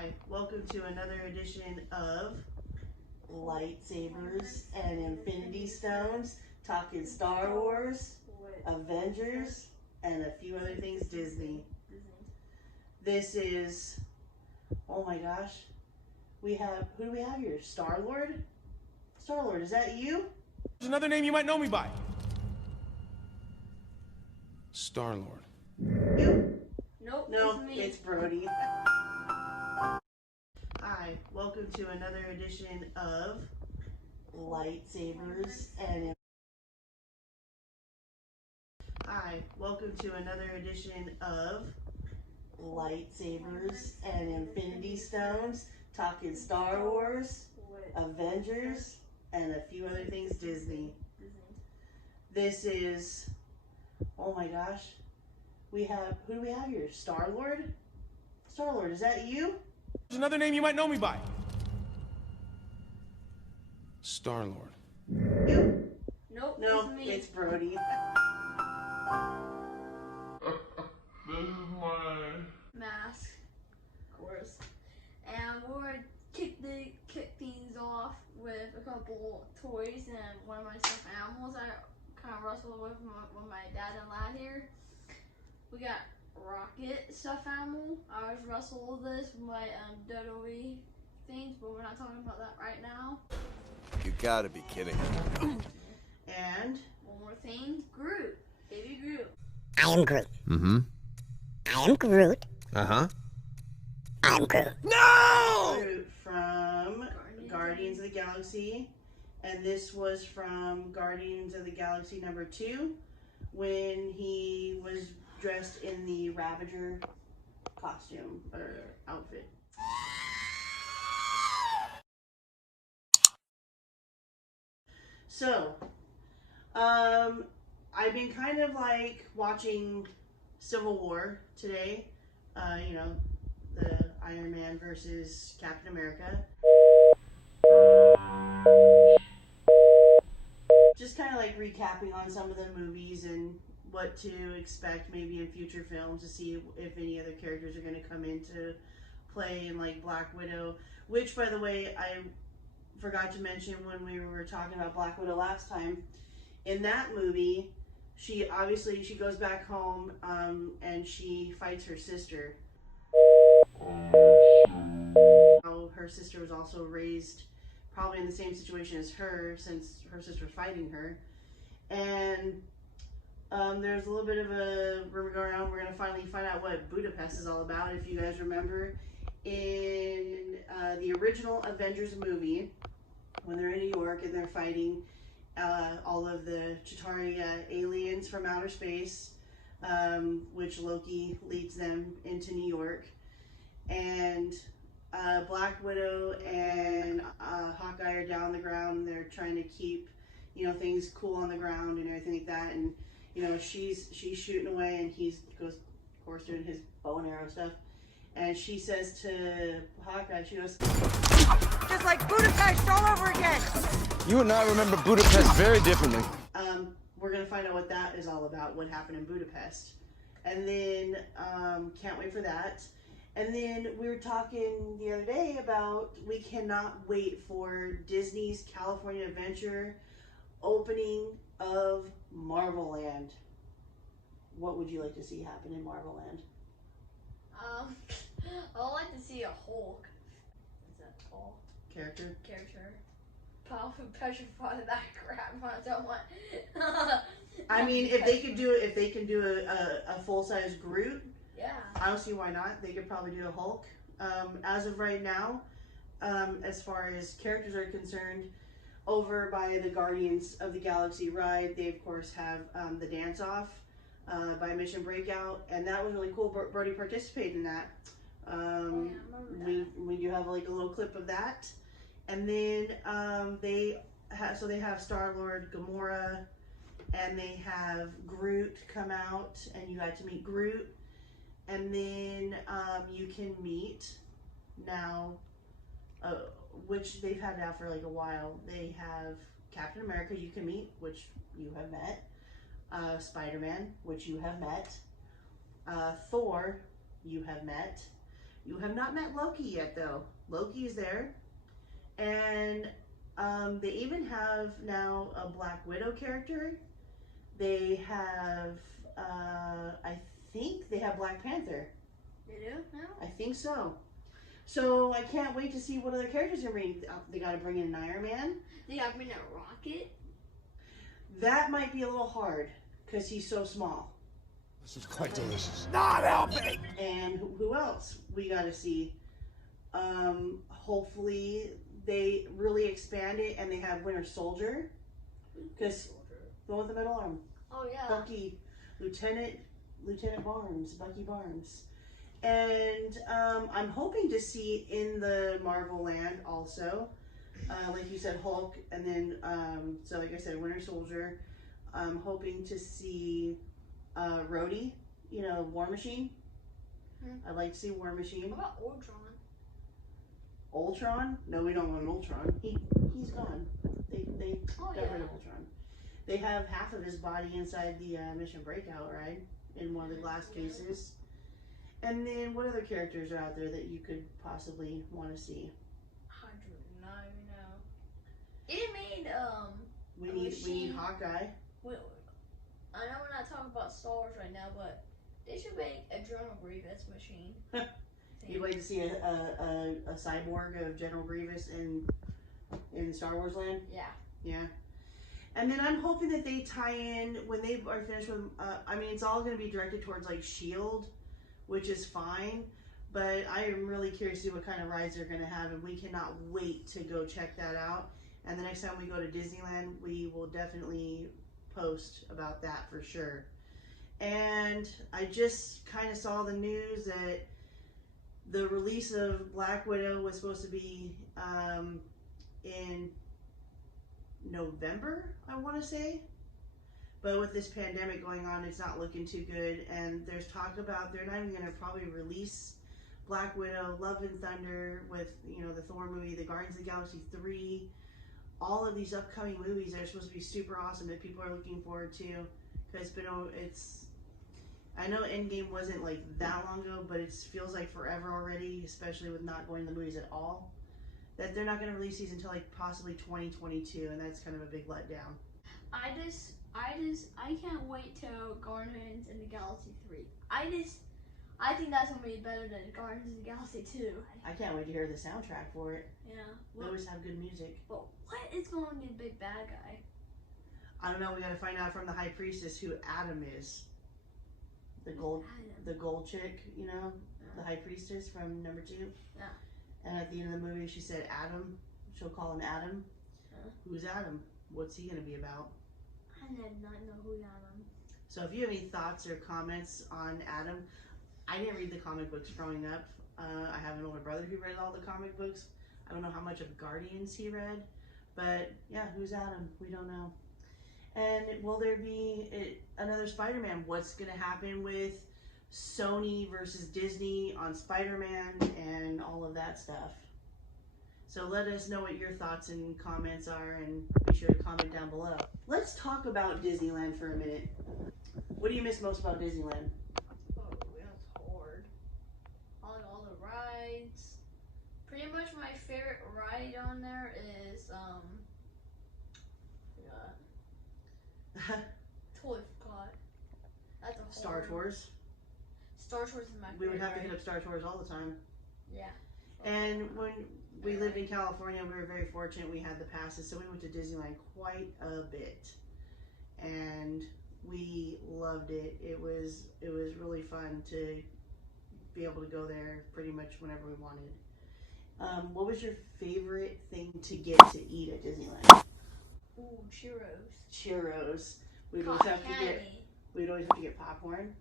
Hi, welcome to another edition of Lightsabers and Infinity Stones, Talking Star Wars-Avengers, and a few other things Disney. This is, oh my gosh, who do we have here? Star-Lord? Star-Lord, is that you? There's another name you might know me by. Star-Lord. You? Nope, No, it's me. it's Brody. Hi, welcome to another edition of Lightsabers and Hi, welcome to another edition of Lightsabers and Infinity Stones, Talking Star Wars-Avengers, and a few other things Disney. This is, oh my gosh, who do we have here? Star-Lord? Star-Lord, is that you? There's another name you might know me by. Star-Lord. You? Nope, No, it's me. it's Brody. This is my Mask, of course. And we're gonna kick things off with a couple toys and one of my stuffed animals I kind of wrestled with my dad and lad here. We got Rocket stuffed animal. I always wrestle with this with my WWE things, but we're not talking about that right now. You gotta be kidding me. And One more thing, Groot, baby Groot. I am Groot. Mm-hmm. I am Groot. Uh-huh. I'm Groot. No! Groot from Guardians of the Galaxy, and this was from Guardians of the Galaxy #2 when he was dressed in the Ravager costume or outfit. So, I've been kind of like watching Civil War today, you know, the Iron Man versus Captain America. Just kind of like recapping on some of the movies and what to expect maybe in future films, to see if any other characters are going to come into play in like Black Widow, which by the way, I forgot to mention when we were talking about Black Widow last time. In that movie, she goes back home and she fights her sister. Her sister was also raised probably in the same situation as her, since her sister was fighting her. And there's a little bit of a rumor going on. We're going to finally find out what Budapest is all about. If you guys remember, in the original Avengers movie, when they're in New York and they're fighting all of the Chitauri aliens from outer space, which Loki leads them into New York. And Black Widow and Hawkeye are down on the ground. They're trying to keep, you know, things cool on the ground and everything like that. And you know, she's shooting away, and he goes, of course, doing his bow and arrow stuff. And she says to Hawkeye, she goes, Just like Budapest all over again. You and I remember Budapest very differently. we're gonna find out what that is all about, what happened in Budapest. And then can't wait for that. And then we were talking the other day about we cannot wait for Disney's California Adventure opening of Marvel Land. What would you like to see happen in Marvel Land? I would like to see a Hulk. Is that tall Character? Powerful petrified that crap. I don't want. I mean, if they can do a full-size Groot, Yeah. I don't see why not. They could probably do a Hulk. As of right now, as far as characters are concerned, over by the Guardians of the Galaxy ride, they of course have the dance-off by Mission Breakout, and that was really cool. Brody participated in that. I remember that. We do have like a little clip of that. And then they have Star-Lord, Gamora, and they have Groot come out, and you got to meet Groot. And then you can meet now, which they've had now for like a while. They have Captain America you can meet, which you have met. Spider-Man, which you have met. Thor, you have met. You have not met Loki yet, though. Loki is there. And they even have now a Black Widow character. They have, I think they have Black Panther. They do now? I think so. So I can't wait to see what other characters are bringing. They got to bring in an Iron Man. They got to bring a Rocket. That might be a little hard because he's so small. This is quite delicious. Not helping! And who else we got to see? Hopefully they really expand it and they have Winter Soldier. Because the one with the metal arm. Oh yeah. Bucky, Lieutenant Barnes, Bucky Barnes. And I'm hoping to see in the Marvel land also, like you said, Hulk, and then, so like I said, Winter Soldier. I'm hoping to see Rhodey, you know, War Machine. I'd like to see War Machine. What about Ultron? Ultron? No, we don't want Ultron. He's gone. They got rid of Ultron. They have half of his body inside the Mission Breakout, right? In one of the glass cases. And then what other characters are out there that you could possibly want to see? I do not even know. It made We need Hawkeye. I know we're not talking about Star Wars right now, but they should make a General Grievous machine. You'd like to see a cyborg of General Grievous in Star Wars land? Yeah. Yeah. And then I'm hoping that they tie in, when they are finished with, I mean, it's all going to be directed towards like S.H.I.E.L.D., which is fine, but I am really curious to see what kind of rides they're going to have, and we cannot wait to go check that out. And the next time we go to Disneyland, we will definitely post about that for sure. And I just kind of saw the news that the release of Black Widow was supposed to be in November, I want to say. But with this pandemic going on, it's not looking too good. And there's talk about they're not even going to probably release Black Widow, Love and Thunder, with, you know, the Thor movie, the Guardians of the Galaxy 3. All of these upcoming movies that are supposed to be super awesome that people are looking forward to. Because I know Endgame wasn't like that long ago, but it feels like forever already, especially with not going to the movies at all. That they're not going to release these until like possibly 2022, and that's kind of a big letdown. I can't wait till Guardians in the Galaxy 3. I think that's gonna be better than Guardians of the Galaxy 2. I can't wait to hear the soundtrack for it. Yeah. They always have good music. But what is going to be the big bad guy? I don't know. We got to find out from the High Priestess who Adam is. The gold chick, you know, the High Priestess from number 2. Yeah. And at the end of the movie, she said Adam. She'll call him Adam. Who's Adam? What's he gonna be about? I did not know who Adam. So if you have any thoughts or comments on Adam, I didn't read the comic books growing up. I have an older brother who read all the comic books. I don't know how much of Guardians he read, but yeah, who's Adam? We don't know. And will there be another Spider-Man? What's going to happen with Sony versus Disney on Spider-Man and all of that stuff? So let us know what your thoughts and comments are, and be sure to comment down below. Let's talk about Disneyland for a minute. What do you miss most about Disneyland? Oh, that's hard. All the rides. Pretty much my favorite ride on there is totally forgot. That's a Star Tours. Star Tours is my favorite. We would have to ride. hit up Star Tours all the time. Yeah. And when we lived in California, we were very fortunate. We had the passes, so we went to Disneyland quite a bit, and we loved it. It was really fun to be able to go there pretty much whenever we wanted. What was your favorite thing to get to eat at Disneyland? Ooh, churros. Churros. We'd always Cotton have to get. candy. We'd always have to get popcorn.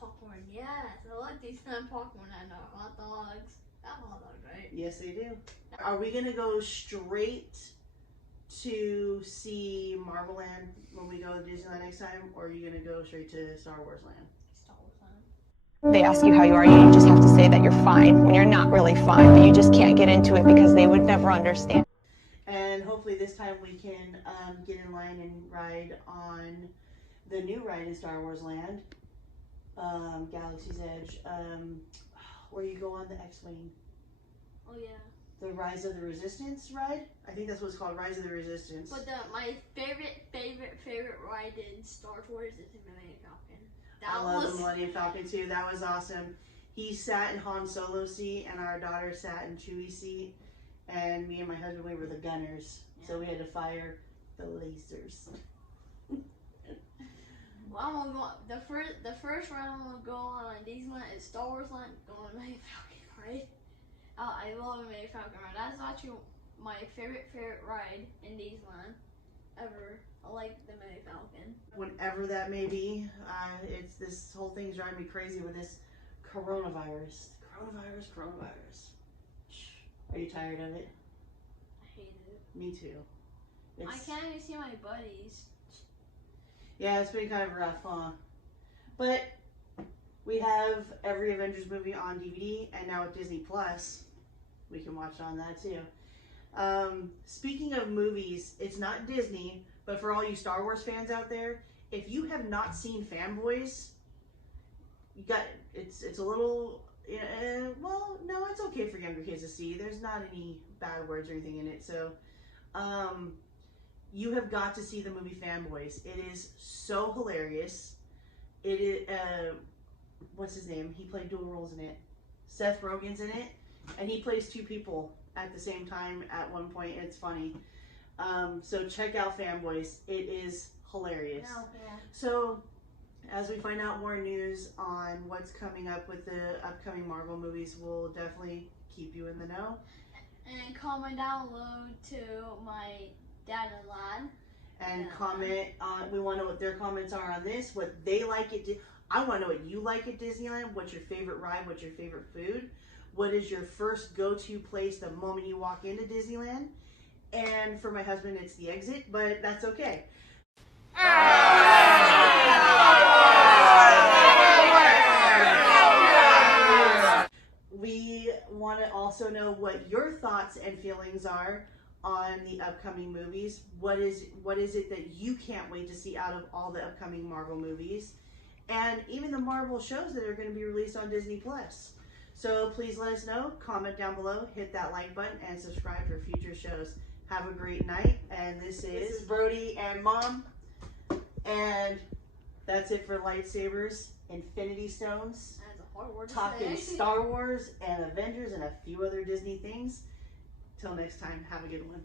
Popcorn, yes. I like these kind of popcorn and hot dogs. That hot dog, right? Yes, they do. Are we gonna go straight to see Marvel Land when we go to Disneyland next time, or are you gonna go straight to Star Wars Land? Star Wars Land. They ask you how you are, you just have to say that you're fine when you're not really fine, but you just can't get into it because they would never understand. And hopefully this time we can get in line and ride on the new ride in Star Wars Land, Galaxy's Edge. where you go on the X-Wing. Oh yeah. The Rise of the Resistance ride? I think that's what it's called, Rise of the Resistance. But my favorite ride in Star Wars is the Millennium Falcon. I love the Millennium Falcon too. That was awesome. He sat in Han Solo's seat, and our daughter sat in Chewie's seat. And me and my husband, we were the gunners. Yeah. So we had to fire the lasers. Well, I'm gonna go. The first ride I'm gonna go on Disneyland is Star Wars Land. Going to Millennium Falcon ride. I love the Millennium Falcon ride. That's actually my favorite ride in Disneyland ever. I like the Millennium Falcon. Whenever that may be, it's this whole thing's driving me crazy with this coronavirus. Coronavirus. Are you tired of it? I hate it. Me too. I can't even see my buddies. Yeah, it's been kind of rough, huh? But we have every Avengers movie on DVD, and now with Disney Plus, we can watch on that too. Speaking of movies, it's not Disney, but for all you Star Wars fans out there, if you have not seen Fanboys, you got it's a little. Well, no, it's okay for younger kids to see. There's not any bad words or anything in it. So, you have got to see the movie Fanboys. It is so hilarious. It is, what's his name? He played dual roles in it. Seth Rogen's in it, and he plays two people at the same time at one point. It's funny. So check out Fanboys. It is hilarious. No, yeah. So, as we find out more news on what's coming up with the upcoming Marvel movies, we'll definitely keep you in the know. And comment down below to my dad and lad. And comment on, we want to know what their comments are on this, what they like at I want to know what you like at Disneyland, what's your favorite ride, what's your favorite food, what is your first go-to place the moment you walk into Disneyland. And for my husband, it's the exit, but that's okay. We want to also know what your thoughts and feelings are on the upcoming movies. What is it that you can't wait to see out of all the upcoming Marvel movies, and even the Marvel shows that are going to be released on Disney Plus. So please let us know, comment down below, hit that like button, and subscribe for future shows. Have a great night, and this is Brody and Mom, and that's it for Lightsabers, Infinity Stones, Talking Star Wars and Avengers, and a few other Disney things. Till next time, have a good one.